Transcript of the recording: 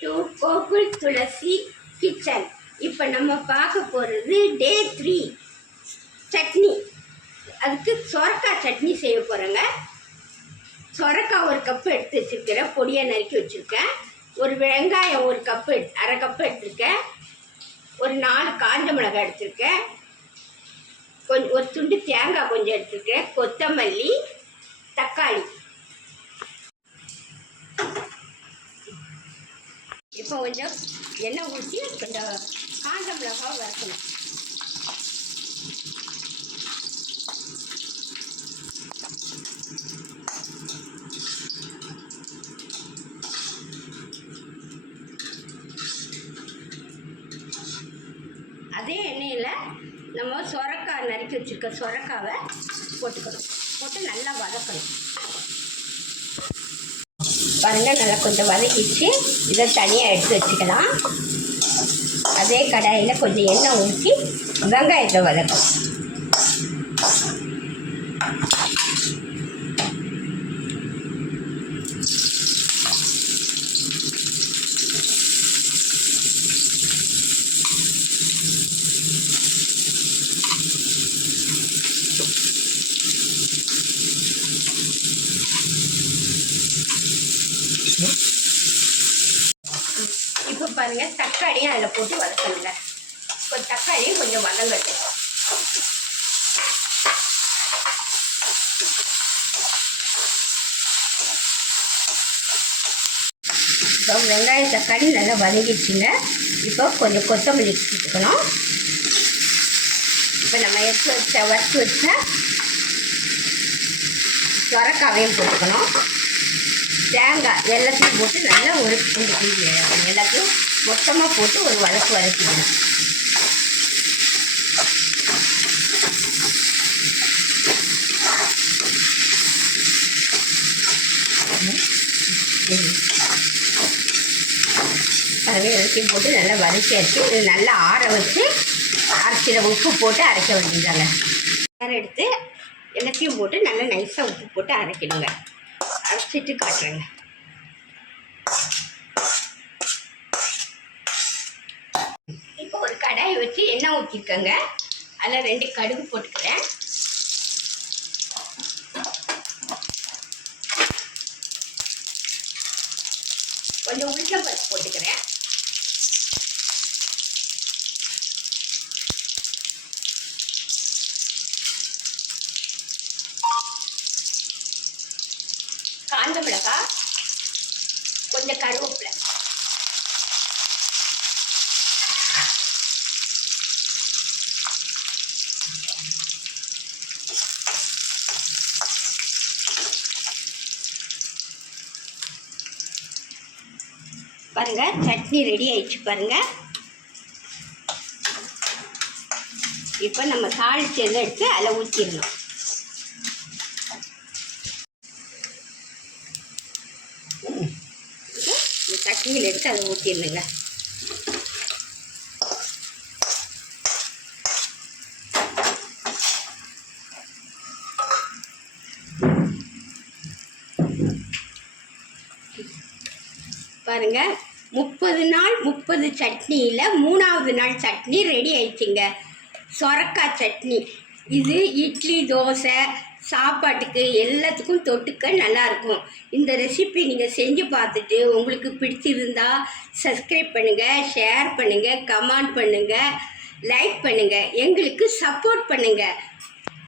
To Gokul Thulasi kitchen. இப்போ நம்ம பார்க்க போகிறது டே த்ரீ சட்னி. அதுக்கு சொரக்காய் சட்னி செய்ய போகிறேங்க சொரக்காய் ஒரு கப்பு எடுத்து வச்சுருக்கிறேன். பொடியை நறுக்கி வச்சுருக்கேன். ஒரு வெங்காயம் ஒரு கப்பு அரை கப்பு எடுத்திருக்கேன். ஒரு நாலு காஞ்ச மிளகாய் எடுத்திருக்கேன். கொஞ்சம் ஒரு துண்டு தேங்காய் கொஞ்சம் எடுத்திருக்கேன். கொத்தமல்லி தக்காளி. கொஞ்சம் எண்ணெய் ஊற்றி கொஞ்சம் காஞ்ச மிளகாவை வறுக்கணும். அதே எண்ணெயில் நம்ம சொரக்காய் நறுக்கி வச்சுருக்க சொரக்காவை போட்டுக்கணும். போட்டு நல்லா வதக்கணும். பாருங்கள் நல்லா கொஞ்சம் வதக்கிச்சு. இதை தனியாக எடுத்து வச்சுக்கலாம். அதே கடாயில் கொஞ்சம் எண்ணெய் ஊற்றி வெங்காயத்தை வதக்கணும். இப்போ பாருங்கள் தக்காளியும் அதில் போட்டு வதக்கணுங்க. இப்போ தக்காளியும் கொஞ்சம் வதங்கட்டும் இப்போ வெங்காயம் தக்காளி நல்லா வதங்கிடுச்சுங்க. இப்போ கொஞ்சம் கொத்தமல்லி போட்டுக்கணும். இப்போ நம்ம எடுத்து வச்ச வறுத்து வச்ச சொரக்காவையும் போட்டுக்கணும். தேங்காய் எல்லாத்தையும் போட்டு நல்லா ஒரு எல்லாத்தையும் மொத்தமாக போட்டு ஒரு வழக்கு வதக்கிக்கணும் கலவை இறக்கி போட்டு நல்லா வதக்கியாச்சு இது நல்லா ஆற வச்சு அரைச்சிட உப்பு போட்டு அரைக்க வேண்டியதாங்க வேறு எடுத்து எல்லாத்தையும் போட்டு நல்லா நைஸாக உப்பு போட்டு அரைக்கணுங்க. அரைச்சிட்டு காட்டுறேங்க. வச்சு எண்ணெய் ஊற்றிருக்கேங்க அதில் ரெண்டு கடுகு போட்டுக்கிறேன். கொஞ்சம் உளுத்தம்பருப்பு போட்டுக்கிறேன். காஞ்ச மிளகா கொஞ்சம் கருவேப்பிலை. பாருங்கள் சட்னி ரெடி ஆயிடுச்சு பாருங்கள் இப்போ நம்ம தாளிச்சதை எடுத்து அதில் ஊற்றிடணும் இந்த சட்னியில் எடுத்து அதை ஊற்றிடணுங்க பாருங்கள் முப்பது நாள் முப்பது சட்னியில் மூணாவது நாள் சட்னி ரெடி ஆயிடுச்சுங்க. சொரக்காய் சட்னி. இது இட்லி தோசை சாப்பாட்டுக்கு எல்லாத்துக்கும் தொட்டுக்க நல்லாயிருக்கும் இந்த ரெசிபி நீங்கள் செஞ்சு பார்த்துட்டு உங்களுக்கு பிடிச்சிருந்தா சப்ஸ்கிரைப் பண்ணுங்கள் ஷேர் பண்ணுங்கள் கமெண்ட் பண்ணுங்கள் லைக் பண்ணுங்கள் எங்களுக்கு சப்போர்ட் பண்ணுங்கள்